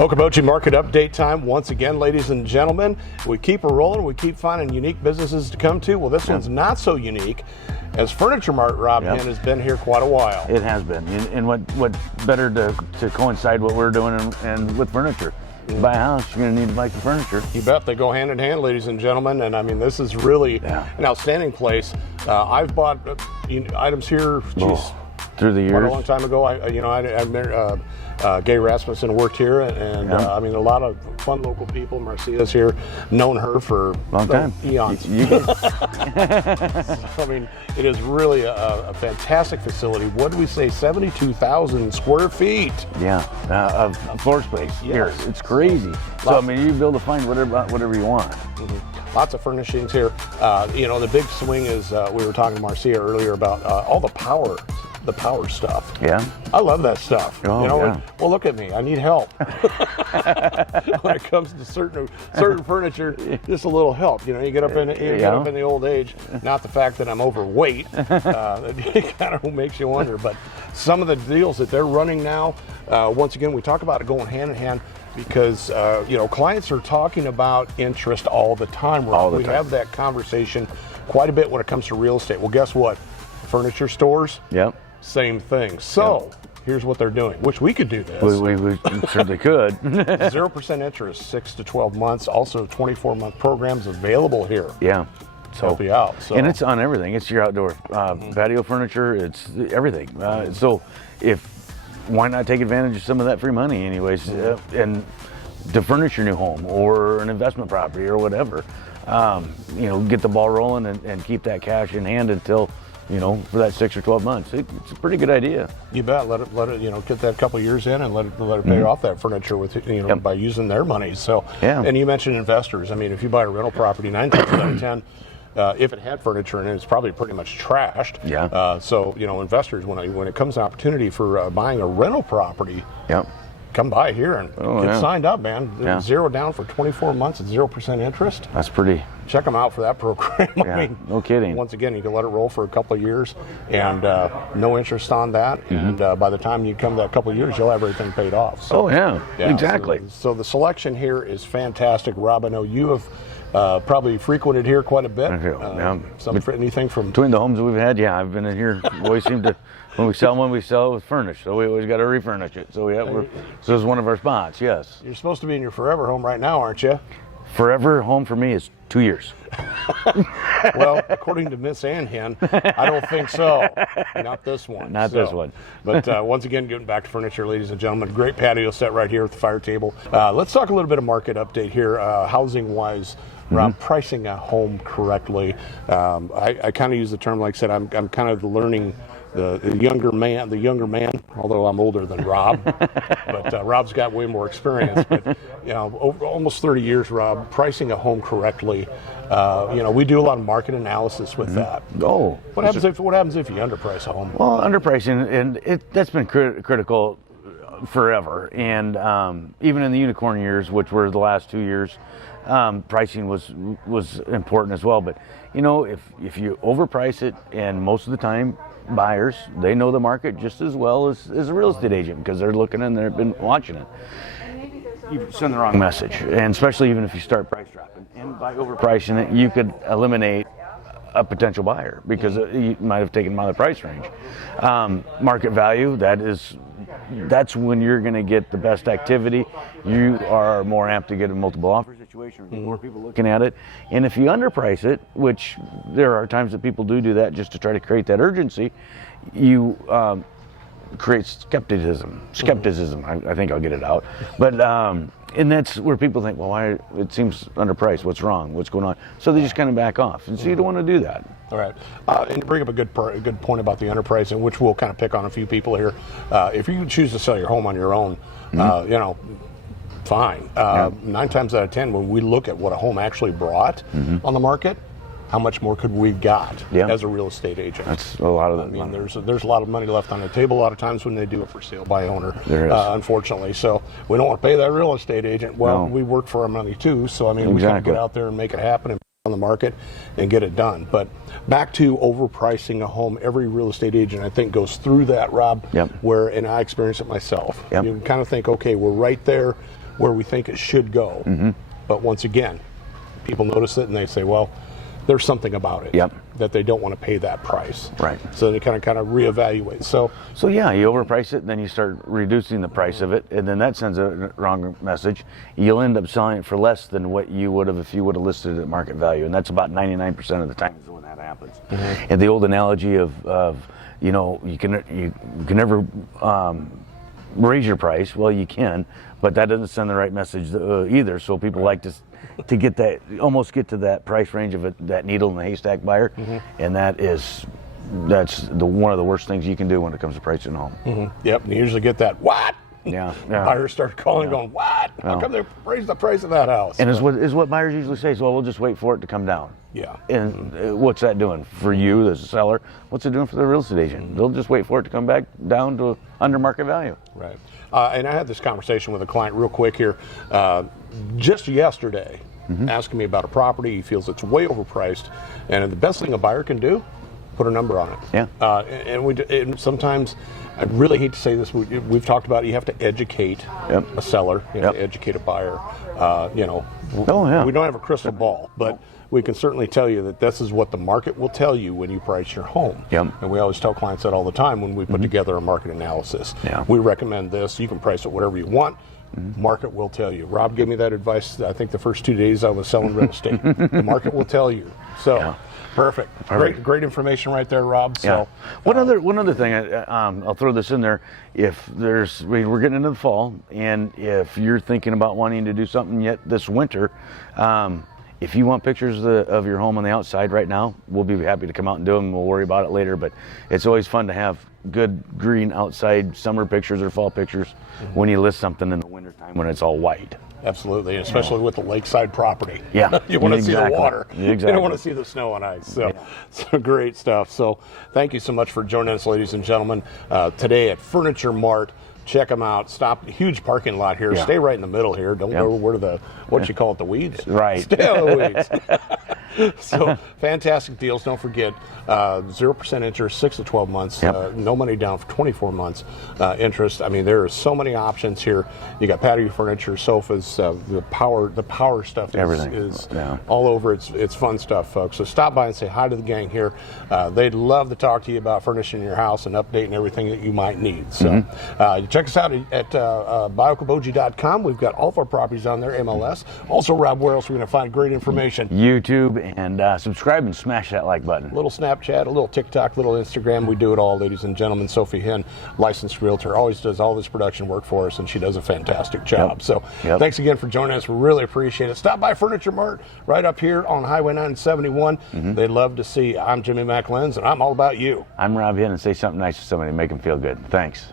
Okoboji market update time once again, ladies and gentlemen. We keep rolling. We keep finding unique businesses to come to. Well, this one's not so unique, as Furniture Mart, Rob, has been here quite a while. It has been, and what better to coincide what we're doing and with furniture. To buy a house, you're going to need to like the furniture. You bet. They go hand in hand, ladies and gentlemen. And I mean, this is really an outstanding place. I've bought items here. Through the years, quite a long time ago. Gay Rasmussen worked here, and I mean, a lot of fun local people. Marcia's here, known her for long time, eons. I mean, it is really a fantastic facility. What do we say? 72,000 square feet. Yeah, of floor space here. It's crazy. So I mean, you'll be able to find whatever you want. Lots of furnishings here. The big swing is we were talking to Marcia earlier about all the power stuff. Yeah. I love that stuff. Oh, well, look at me. I need help. When it comes to certain furniture, just a little help. You get up in the old age. Not the fact that I'm overweight. It kind of makes you wonder. But some of the deals that they're running now, once again, we talk about it going hand in hand. Because clients are talking about interest all the time. We have that conversation quite a bit when it comes to real estate. Well, guess what? Furniture stores, same thing. So here's what they're doing, which we could do this. We certainly could. 0% interest, 6 to 12 months. Also 24-month programs available here. Yeah. To help you out. So. And it's on everything. It's your outdoor patio furniture. It's everything. So why not take advantage of some of that free money anyways, and to furnish your new home or an investment property or whatever. Get the ball rolling and keep that cash in hand until, for that 6 or 12 months. It's a pretty good idea. You bet. Let it, get that couple years in and let it pay off that furniture with, by using their money. So, and you mentioned investors. I mean, if you buy a rental property, 9 times out of 10, if it had furniture in it, it's probably pretty much trashed. So investors, when it comes to opportunity for buying a rental property, come by here and get signed up, man. 0 down for 24 months at 0% interest. That's pretty. Check them out for that program. I mean, no kidding. Once again, you can let it roll for a couple of years and no interest on that. And by the time you come to that couple of years, you'll have everything paid off. So, exactly. So the selection here is fantastic. Rob, I know you have probably frequented here quite a bit. Anything from between the homes that we've had, I've been in here. We always seem to, when we sell it with furnished, so we always got to refurnish it. So so it's one of our spots. Yes. You're supposed to be in your forever home right now, aren't you? Forever home for me is 2 years. Well, according to Miss Ann, I don't think so. Not this one. This one. But once again, getting back to furniture, ladies and gentlemen, great patio set right here with the fire table. Let's talk a little bit of market update here, housing-wise. Rob, pricing a home correctly. I kind of use the term, like I said, I'm kind of learning the younger man, although I'm older than Rob, but Rob's got way more experience. But over almost 30 years, Rob, pricing a home correctly. We do a lot of market analysis with that. What happens if you underprice a home? Well, underpricing, and that's been critical forever, and even in the unicorn years, which were the last 2 years, pricing was important as well. But if you overprice it, and most of the time buyers, they know the market just as well as a real estate agent, because they're looking and they've been watching it, you send the wrong message. And especially even if you start price dropping, and by overpricing it, you could eliminate a potential buyer because you might have taken them out of the price range. Market value, that's when you're going to get the best activity. You are more apt to get a multiple offer situation, or more people looking at it. And if you underprice it, which there are times that people do that just to try to create that urgency, you create skepticism. I think I'll get it out. But and that's where people think, well, why it seems underpriced? What's wrong? What's going on? So they just kind of back off, and so you don't want to do that. All right, and you bring up a good point about the underpricing, which we'll kind of pick on a few people here. If you choose to sell your home on your own, fine. 9 times out of 10, when we look at what a home actually brought on the market, how much more could we got as a real estate agent? That's a lot of that. I mean, there's a lot of money left on the table a lot of times when they do it for sale by owner. There is. Unfortunately. So we don't want to pay that real estate agent. Well, we work for our money too. So I mean, we got to get out there and make it happen and on the market and get it done. But back to overpricing a home, every real estate agent I think goes through that, Rob. And I experience it myself. You kind of think, okay, we're right there. where we think it should go. But once again, people notice it and they say, well, there's something about it that they don't want to pay that price. Right. So they kind of reevaluate. So yeah, you overprice it, and then you start reducing the price of it, and then that sends a wrong message. You'll end up selling it for less than what you would have if you would have listed it at market value, and that's about 99% of the time is when that happens. And the old analogy of you can never raise your price. Well, you can, but that doesn't send the right message either. So people like to get that, almost get to that price range of that needle in the haystack buyer, and that's one of the worst things you can do when it comes to pricing a home. Yep, and you usually get that what? Yeah. Buyers start calling, going, what? How come they raised the price of that house? And is what buyers usually say is, well, we'll just wait for it to come down. Yeah. And what's that doing for you as a seller? What's it doing for the real estate agent? They'll just wait for it to come back down to under market value. Right. And I had this conversation with a client real quick here just yesterday, asking me about a property. He feels it's way overpriced, and the best thing a buyer can do, put a number on it. Yeah. And sometimes, I really hate to say this, we've talked about it, you have to educate a seller, you have to educate a buyer. We don't have a crystal ball, but we can certainly tell you that this is what the market will tell you when you price your home. And we always tell clients that all the time when we put together a market analysis. We recommend this. You can price it whatever you want. Market will tell you. Rob gave me that advice, I think the first 2 days I was selling real estate. The market will tell you. So, perfect. Great information right there, Rob. So, one other thing, I'll throw this in there. If we're getting into the fall, and if you're thinking about wanting to do something yet this winter, if you want pictures of your home on the outside right now, we'll be happy to come out and do them. We'll worry about it later, but it's always fun to have good green outside summer pictures or fall pictures when you list something in the wintertime when it's all white. Absolutely, especially with the lakeside property. Yeah. You want to see the water. Exactly. You don't want to see the snow and ice. So great stuff. So thank you so much for joining us, ladies and gentlemen, today at Furniture Mart. Check them out. Stop. Huge parking lot here. Stay right in the middle here. Don't go where the weeds. Right. Stay out of the weeds. So fantastic deals. Don't forget 0% interest, 6 to 12 months. No money down for 24 months interest. I mean, there are so many options here. You got patio furniture, sofas, the power stuff is all over. It's fun stuff, folks. So stop by and say hi to the gang here. They'd love to talk to you about furnishing your house and updating everything that you might need. So check us out at Okoboji.com. We've got all of our properties on there, MLS. Also, Rob, where else are we going to find great information? YouTube, and subscribe and smash that like button. A little Snapchat, a little TikTok, a little Instagram. We do it all, ladies and gentlemen. Sophie Hinn, licensed realtor, always does all this production work for us, and she does a fantastic job. So thanks again for joining us. We really appreciate it. Stop by Furniture Mart right up here on Highway 971. They'd love to see you. I'm Jimmy McLenz, and I'm all about you. I'm Rob Hinn, and say something nice to somebody to make them feel good. Thanks.